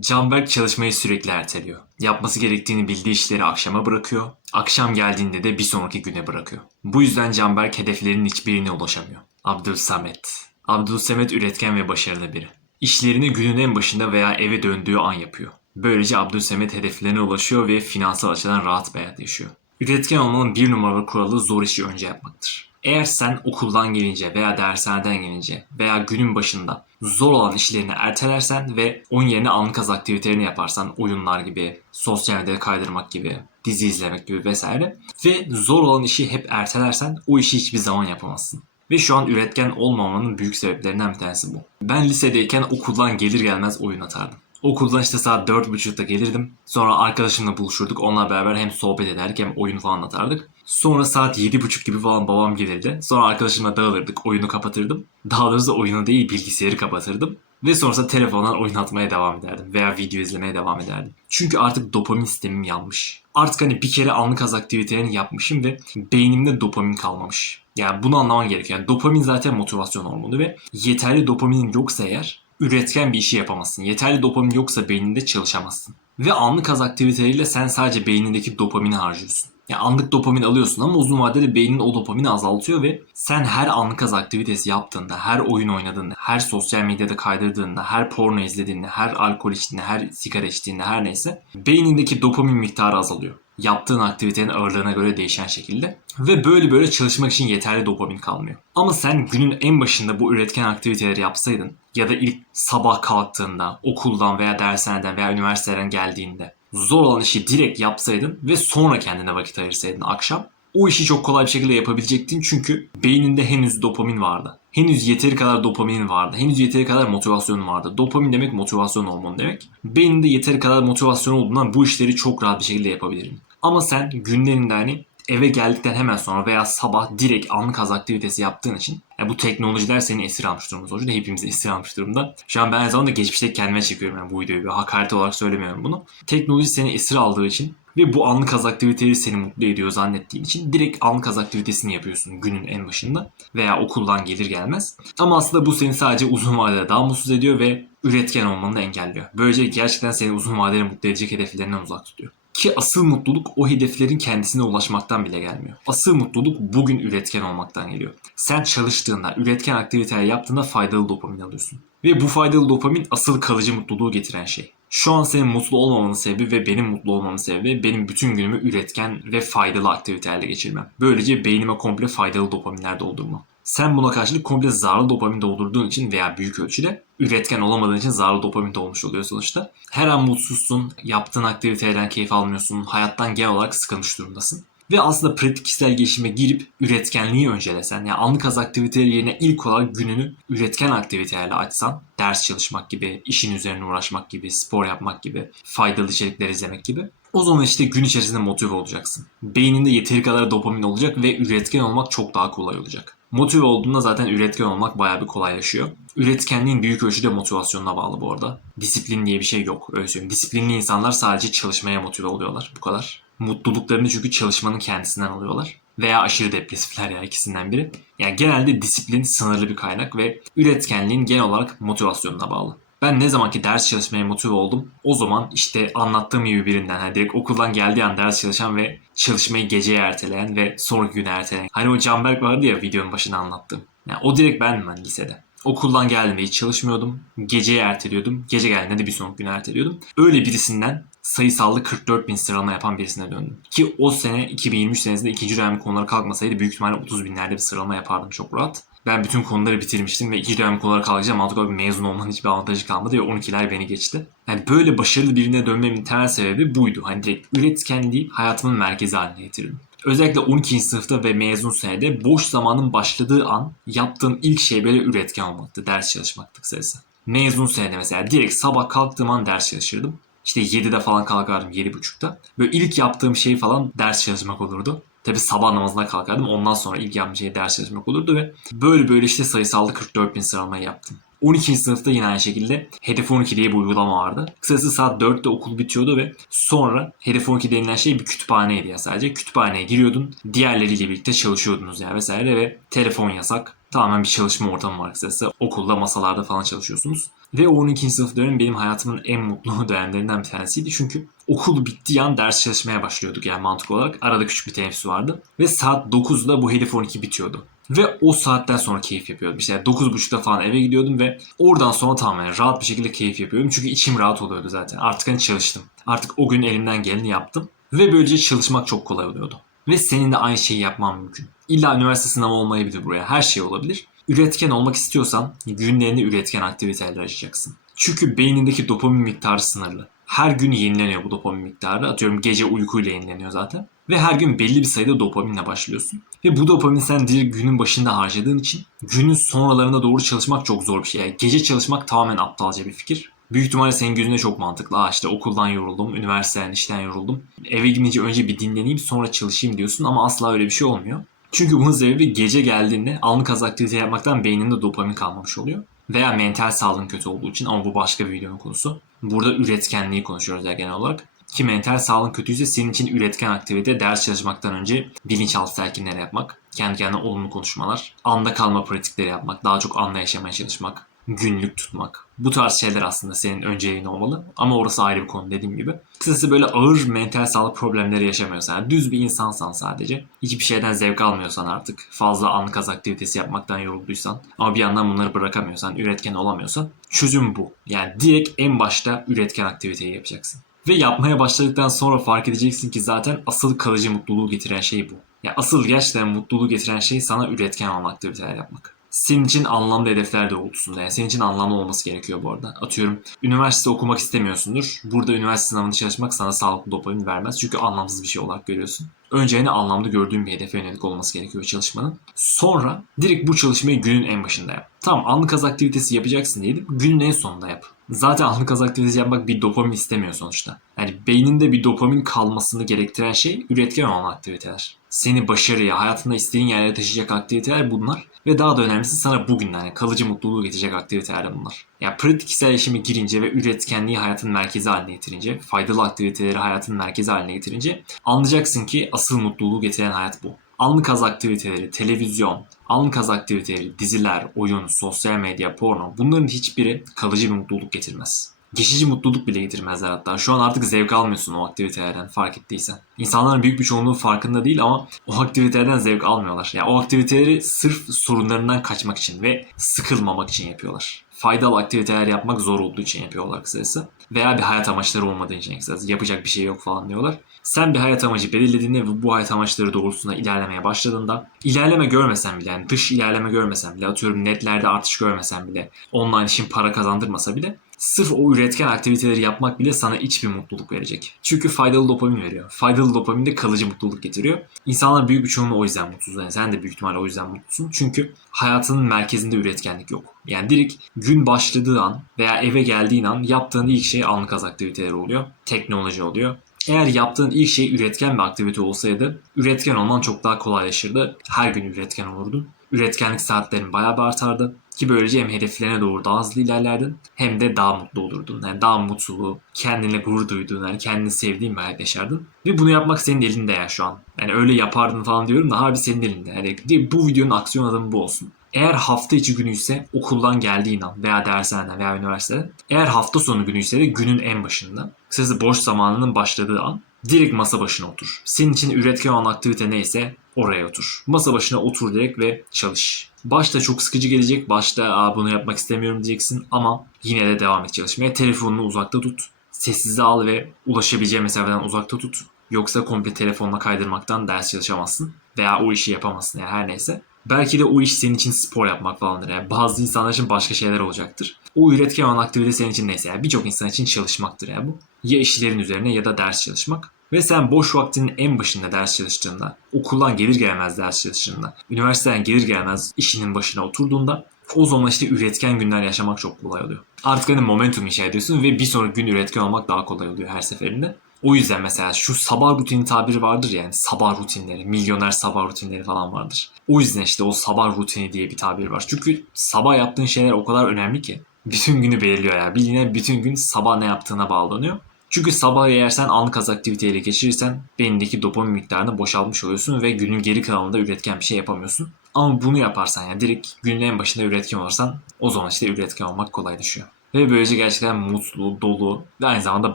Canberk çalışmayı sürekli erteliyor. Yapması gerektiğini bildiği işleri akşama bırakıyor. Akşam geldiğinde de bir sonraki güne bırakıyor. Bu yüzden Canberk hedeflerinin hiçbirine ulaşamıyor. Abdülsamet. Abdülsamet üretken ve başarılı biri. İşlerini günün en başında veya eve döndüğü an yapıyor. Böylece Abdülsamet hedeflerine ulaşıyor ve finansal açıdan rahat bir hayat yaşıyor. Üretken olmanın bir numaralı kuralı zor işi önce yapmaktır. Eğer sen okuldan gelince veya dershaneden gelince veya günün başında zor olan işlerini ertelersen ve onun yerine anlık az aktivitelerini yaparsan oyunlar gibi, sosyal medyada kaydırmak gibi, dizi izlemek gibi vesaire ve zor olan işi hep ertelersen o işi hiçbir zaman yapamazsın. Ve şu an üretken olmamanın büyük sebeplerinden bir tanesi bu. Ben lisedeyken okuldan gelir gelmez oyun atardım. Okuldan işte saat 4.30'da gelirdim. Sonra arkadaşımla buluşurduk. Onunla beraber hem sohbet ederdik hem oyun falan atardık. Sonra saat 7.30 gibi falan babam gelirdi. Sonra arkadaşımla dağılırdık. Oyunu kapatırdım. Daha doğrusu oyunu değil bilgisayarı kapatırdım. Ve sonrasında telefondan oyun atmaya devam ederdim. Veya video izlemeye devam ederdim. Çünkü artık dopamin sistemim yanmış. Artık hani bir kere anlık az aktivitelerini yapmışım ve beynimde dopamin kalmamış. Yani bunu anlaman gerekiyor. Yani dopamin zaten motivasyon hormonu ve yeterli dopaminin yoksa eğer üretken bir işi yapamazsın. Yeterli dopamin yoksa beyninde çalışamazsın. Ve anlık az aktiviteleriyle sen sadece beynindeki dopamini harcıyorsun. Yani anlık dopamin alıyorsun ama uzun vadede beynin o dopamini azaltıyor ve sen her anlık az aktivitesi yaptığında, her oyun oynadığında, her sosyal medyada kaydırdığında, her porno izlediğinde, her alkol içtiğinde, her sigara içtiğinde her neyse beynindeki dopamin miktarı azalıyor. Yaptığın aktivitenin ağırlığına göre değişen şekilde. Ve böyle böyle çalışmak için yeterli dopamin kalmıyor. Ama sen günün en başında bu üretken aktiviteleri yapsaydın ya da ilk sabah kalktığında, okuldan veya dershaneden veya üniversiteden geldiğinde zor olan işi direkt yapsaydın ve sonra kendine vakit ayırsaydın akşam o işi çok kolay bir şekilde yapabilecektin çünkü beyninde henüz dopamin vardı. Henüz yeteri kadar dopaminin vardı. Henüz yeteri kadar motivasyonun vardı. Dopamin demek motivasyon hormonu demek. Beyninde yeteri kadar motivasyon olduğundan bu işleri çok rahat bir şekilde yapabilirim. Ama sen günlerinde hani eve geldikten hemen sonra veya sabah direkt anlık az aktivitesi yaptığın için yani bu teknolojiler seni esir almış durumda. Sonuçta hepimizi esir almış durumda. Şu an ben aynı zamanda geçmişte kendime çekiyorum yani bu videoyu. Bir hakaret olarak söylemiyorum bunu. Teknoloji seni esir aldığı için ve bu anlık az aktiviteleri seni mutlu ediyor zannettiğin için direkt anlık az aktivitesini yapıyorsun günün en başında veya okuldan gelir gelmez. Ama aslında bu seni sadece uzun vadede daha mutsuz ediyor ve üretken olmanı da engelliyor. Böylece gerçekten seni uzun vadede mutlu edecek hedeflerinden uzak tutuyor. Ki asıl mutluluk o hedeflerin kendisine ulaşmaktan bile gelmiyor. Asıl mutluluk bugün üretken olmaktan geliyor. Sen çalıştığında, üretken aktiviteler yaptığında faydalı dopamin alıyorsun. Ve bu faydalı dopamin asıl kalıcı mutluluğu getiren şey. Şu an senin mutlu olmamanın sebebi ve benim mutlu olmamın sebebi benim bütün günümü üretken ve faydalı aktivitelerle geçirmem. Böylece beynime komple faydalı dopaminler doldurmam. Sen buna karşılık komple zararlı dopamin doldurduğun için veya büyük ölçüde üretken olamadığın için zararlı dopamin dolmuş oluyor sonuçta. Her an mutsuzsun, yaptığın aktivitelerden keyif almıyorsun, hayattan genel olarak sıkılmış durumdasın. Ve aslında pratik kişisel gelişime girip üretkenliği öncelesen, yani anlık az aktiviteleri yerine ilk olarak gününü üretken aktivitelerle açsan, ders çalışmak gibi, işin üzerine uğraşmak gibi, spor yapmak gibi, faydalı içerikler izlemek gibi, o zaman işte gün içerisinde motive olacaksın. Beyninde yeteri kadar dopamin olacak ve üretken olmak çok daha kolay olacak. Motive olduğunda zaten üretken olmak bayağı bir kolaylaşıyor. Üretkenliğin büyük ölçüde motivasyonuna bağlı bu arada. Disiplin diye bir şey yok öyle. Disiplinli insanlar sadece çalışmaya motive oluyorlar. Bu kadar. Mutluluklarını çünkü çalışmanın kendisinden alıyorlar. Veya aşırı depresifler ya ikisinden biri. Yani genelde disiplin sınırlı bir kaynak ve üretkenliğin genel olarak motivasyonuna bağlı. Ben ne zamanki ders çalışmaya motive oldum o zaman işte anlattığım gibi birinden hani direkt okuldan geldiği an ders çalışan ve çalışmayı geceye erteleyen ve sonraki güne erteleyen. Hani o Canberk vardı ya videonun başında anlattığım. Yani o direkt bendim ben lisede. Okuldan geldiğimde hiç çalışmıyordum. Geceye erteliyordum. Gece geldiğinde de bir sonraki güne erteliyordum. Öyle birisinden sayısallı 44 bin sıralama yapan birisine döndüm. Ki o sene 2023 senesinde ikinci dönem konuları kalkmasaydı büyük ihtimalle 30 binlerde bir sıralama yapardım çok rahat. Ben bütün konuları bitirmiştim ve ikinci dönem konuları kalkınca mantık olarak mezun olmanın hiçbir avantajı kalmadı ve 12'ler beni geçti. Yani böyle başarılı birine dönmemin temel sebebi buydu. Hani direkt üretkenliği hayatımın merkezi haline getirdim. Özellikle 12. sınıfta ve mezun senede boş zamanın başladığı an yaptığım ilk şey böyle üretken olmaktı. Ders çalışmaktı kısacası. Mezun senede mesela direkt sabah kalktığım an ders çalışırdım. İşte 7'de falan kalkardım 7.30'da. Böyle ilk yaptığım şey falan ders çalışmak olurdu. Tabi sabah namazına kalkardım. Ondan sonra ilk yaptığım şey ders çalışmak olurdu ve böyle böyle işte sayısalda 44 bin sıralamayı yaptım. 12. sınıfta yine aynı şekilde Hedef 12 diye bir uygulama vardı. Kısası saat 4'te okul bitiyordu ve sonra Hedef 12 denilen şey bir kütüphaneydi ya sadece. Kütüphaneye giriyordun, diğerleriyle birlikte çalışıyordunuz ya vesaire ve telefon yasak. Tamamen bir çalışma ortamı var kısası. Okulda, masalarda falan çalışıyorsunuz. Ve o 12. sınıf dönemi benim hayatımın en mutlu dönemlerinden bir tanesiydi. Çünkü okul bittiği an ders çalışmaya başlıyorduk yani mantık olarak. Arada küçük bir teneffüs vardı. Ve saat 9'da bu hedef 12 bitiyordu. Ve o saatten sonra keyif yapıyordum. İşte 9.30'da falan eve gidiyordum ve oradan sonra tamamen rahat bir şekilde keyif yapıyordum. Çünkü içim rahat oluyordu zaten. Artık hani çalıştım. Artık o gün elimden geleni yaptım. Ve böylece çalışmak çok kolay oluyordu. Ve senin de aynı şeyi yapman mümkün. İlla üniversite sınavı olmayabilir buraya. Her şey olabilir. Üretken olmak istiyorsan günlerini üretken aktivitelerle açacaksın. Çünkü beynindeki dopamin miktarı sınırlı. Her gün yenileniyor bu dopamin miktarı. Atıyorum gece uykuyla yenileniyor zaten. Ve her gün belli bir sayıda dopaminle başlıyorsun. Ve bu dopamin sen direkt günün başında harcadığın için günün sonralarına doğru çalışmak çok zor bir şey. Yani gece çalışmak tamamen aptalca bir fikir. Büyük ihtimalle senin gözünde çok mantıklı. Aa işte okuldan yoruldum, üniversiteden işten yoruldum. Eve gidince önce bir dinleneyim sonra çalışayım diyorsun ama asla öyle bir şey olmuyor. Çünkü bunun sebebi gece geldiğinde anlık az aktivite yapmaktan beyninde dopamin kalmamış oluyor. Veya mental sağlığın kötü olduğu için ama bu başka bir videonun konusu. Burada üretkenliği konuşuyoruz ya genel olarak. Ki mental sağlığın kötüyse senin için üretken aktivite ders çalışmaktan önce bilinçaltı telkinleri yapmak, kendi kendine olumlu konuşmalar, anda kalma pratikleri yapmak, daha çok anda yaşamaya çalışmak, günlük tutmak. Bu tarz şeyler aslında senin önceliğin olmalı. Ama orası ayrı bir konu dediğim gibi. Kısacası böyle ağır mental sağlık problemleri yaşamıyorsan, yani düz bir insansan sadece, hiçbir şeyden zevk almıyorsan artık, fazla anlık az aktivitesi yapmaktan yorulduysan ama bir yandan bunları bırakamıyorsan, üretken olamıyorsan çözüm bu. Yani direkt en başta üretken aktiviteyi yapacaksın. Ve yapmaya başladıktan sonra fark edeceksin ki zaten asıl kalıcı mutluluğu getiren şey bu. Ya asıl gerçekten mutluluğu getiren şey sana üretken olan aktiviteler yapmak senin için anlamlı hedefler doğrultusunda. Yani senin için anlamlı olması gerekiyor bu arada. Atıyorum üniversite okumak istemiyorsundur. Burada üniversite sınavında çalışmak sana sağlıklı dopamin vermez. Çünkü anlamsız bir şey olarak görüyorsun. Önce hani anlamlı gördüğün bir hedefe yönelik olması gerekiyor çalışmanın. Sonra direkt bu çalışmayı günün en başında yap. Tamam anlık az aktivitesi yapacaksın diyelim. Günün en sonunda yap. Zaten anlık az aktivitesi yapmak bir dopamin istemiyor sonuçta. Yani beyninde bir dopamin kalmasını gerektiren şey üretken olan aktiviteler. Seni başarıya, hayatında istediğin yerlere taşıyacak aktiviteler bunlar. Ve daha da önemlisi sana bugün yani kalıcı mutluluğu getirecek aktiviteler bunlar. Yani pratik kişiselleşime girince ve üretkenliği hayatın merkezi haline getirince, faydalı aktiviteleri hayatın merkezi haline getirince anlayacaksın ki asıl mutluluğu getiren hayat bu. Anlık az aktiviteleri, televizyon, anlık az aktiviteleri, diziler, oyun, sosyal medya, porno bunların hiçbiri kalıcı bir mutluluk getirmez. Geçici mutluluk bile getirmezler hatta. Şu an artık zevk almıyorsun o aktivitelerden fark ettiysen. İnsanların büyük bir çoğunluğu farkında değil ama o aktivitelerden zevk almıyorlar. Yani o aktiviteleri sırf sorunlarından kaçmak için ve sıkılmamak için yapıyorlar. Faydalı aktiviteler yapmak zor olduğu için yapıyorlar kısacası. Veya bir hayat amaçları olmadığı için kısacası. Yapacak bir şey yok falan diyorlar. Sen bir hayat amacı belirlediğinde ve bu hayat amaçları doğrultusunda ilerlemeye başladığında ilerleme görmesen bile yani dış ilerleme görmesen bile atıyorum netlerde artış görmesen bile online işin para kazandırmasa bile sırf o üretken aktiviteleri yapmak bile sana iç bir mutluluk verecek. Çünkü faydalı dopamin veriyor. Faydalı dopamin de kalıcı mutluluk getiriyor. İnsanlar büyük bir çoğunluğu o yüzden mutsuz. Yani sen de büyük ihtimalle o yüzden mutlusun. Çünkü hayatının merkezinde üretkenlik yok. Yani direkt gün başladığı an veya eve geldiğin an yaptığın ilk şey anlık az aktiviteleri oluyor. Teknoloji oluyor. Eğer yaptığın ilk şey üretken bir aktivite olsaydı üretken olman çok daha kolaylaşırdı. Her gün üretken olurdun. Üretkenlik saatlerin bayağı bir artardı. Ki böylece hem hedeflerine doğru daha hızlı ilerlerdin hem de daha mutlu olurdun. Yani daha mutlu, kendine gurur duyduğun, yani kendini sevdiğin bir hayat yaşardın. Ve bunu yapmak senin elinde ya şu an. Yani öyle yapardın falan diyorum da harbi senin elinde. Yani bu videonun aksiyon adımı bu olsun. Eğer hafta içi günü ise okuldan geldiğin an veya dershaneden veya üniversitede. Eğer hafta sonu günü ise de günün en başında. Kısacası boş zamanının başladığı an direkt masa başına otur. Senin için üretken olan aktivite neyse oraya otur. Masa başına otur direkt ve çalış. Başta çok sıkıcı gelecek. Başta Aa, bunu yapmak istemiyorum diyeceksin ama yine de devam et çalışmaya. Telefonunu uzakta tut. Sessize al ve ulaşabileceği mesafeden uzakta tut. Yoksa komple telefonla kaydırmaktan ders çalışamazsın. Veya o işi yapamazsın yani her neyse. Belki de o iş senin için spor yapmak falandır. Yani bazı insanlar için başka şeyler olacaktır. O üretken olan aktivite senin için neyse. Yani birçok insan için çalışmaktır yani bu. Ya işlerin üzerine ya da ders çalışmak. Ve sen boş vaktinin en başında ders çalıştığında, okuldan gelir gelmez ders çalıştığında, üniversiteden gelir gelmez işinin başına oturduğunda o zaman işte üretken günler yaşamak çok kolay oluyor. Artık hani momentum inşa ediyorsun ve bir sonraki gün üretken olmak daha kolay oluyor her seferinde. O yüzden mesela şu sabah rutini tabiri vardır yani sabah rutinleri, milyoner sabah rutinleri falan vardır. O yüzden işte o sabah rutini diye bir tabir var. Çünkü sabah yaptığın şeyler o kadar önemli ki. Bütün günü belirliyor ya. Yani. Bildiğin bütün gün sabah ne yaptığına bağlanıyor. Çünkü sabah eğer sen anlık az aktiviteyle geçirirsen beynindeki dopamin miktarını boşaltmış oluyorsun ve günün geri kalanında üretken bir şey yapamıyorsun. Ama bunu yaparsan yani direkt günün en başında üretken olursan o zaman işte üretken olmak kolaylaşıyor. Ve böylece gerçekten mutlu, dolu ve aynı zamanda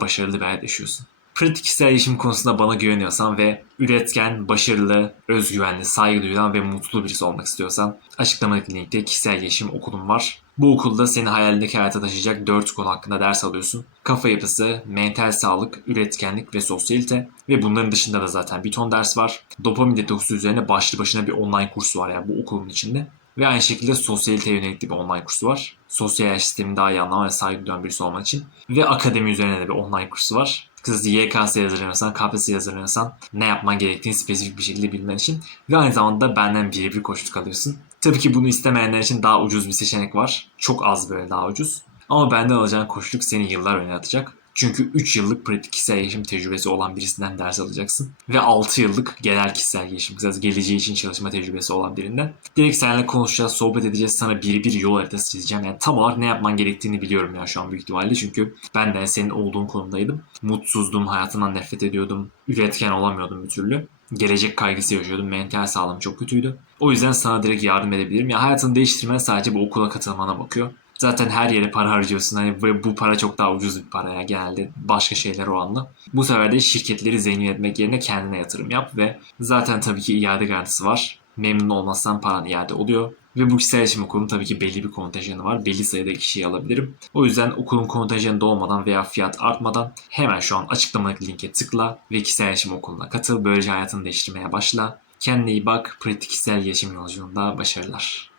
başarılı bir hayat yaşıyorsun. Pratik kişisel gelişim konusunda bana güveniyorsan ve üretken, başarılı, özgüvenli, saygı duyulan ve mutlu birisi olmak istiyorsan açıklamadaki linkte kişisel gelişim okulum var. Bu okulda seni hayalindeki hayata taşıyacak 4 konu hakkında ders alıyorsun. Kafa yapısı, mental sağlık, üretkenlik ve sosyalite ve bunların dışında da zaten bir ton ders var. Dopamin detoksu üzerine başlı başına bir online kursu var yani bu okulun içinde. Ve aynı şekilde sosyaliteye yönelik bir online kursu var. Sosyal sistemi daha iyi anlama ve saygı duyan birisi olmak için. Ve akademi üzerine de bir online kursu var. Kısacası YKS hazırlanıyorsan, KPSS hazırlanıyorsan ne yapman gerektiğini spesifik bir şekilde bilmen için. Ve aynı zamanda benden birebir koçluk alıyorsun. Tabii ki bunu istemeyenler için daha ucuz bir seçenek var. Çok az böyle daha ucuz. Ama benden alacağın koçluk seni yıllar öne atacak. Çünkü 3 yıllık pratik kişisel gelişim tecrübesi olan birisinden ders alacaksın. Ve 6 yıllık genel kişisel gelişim, kısacası geleceği için çalışma tecrübesi olan birinden. Direkt seninle konuşacağız, sohbet edeceğiz, sana bir bir yol haritası çizeceğim. Yani tam olarak ne yapman gerektiğini biliyorum ya şu an büyük ihtimalle. Çünkü ben de senin olduğun konumdaydım. Mutsuzdum, hayatından nefret ediyordum, üretken olamıyordum bir türlü. Gelecek kaygısı yaşıyordum, mental sağlığım çok kötüydü. O yüzden sana direkt yardım edebilirim. Ya hayatını değiştirmen sadece bu okula katılmana bakıyor. Zaten her yere para harcıyorsun. Hani ve bu para çok daha ucuz bir para ya genelde. Başka şeyler oranla. Bu sefer de şirketleri zengin etmek yerine kendine yatırım yap ve zaten tabii ki iade garantisi var. Memnun olmazsan paran iade oluyor. Ve bu kişisel gelişim okulunun tabii ki belli bir kontenjanı var. Belli sayıda kişiyi alabilirim. O yüzden okulun kontenjanı dolmadan veya fiyat artmadan hemen şu an açıklamadaki linke tıkla ve kişisel gelişim okuluna katıl. Böylece hayatını değiştirmeye başla. Kendine iyi bak. Pratik kişisel gelişim yolculuğunda başarılar.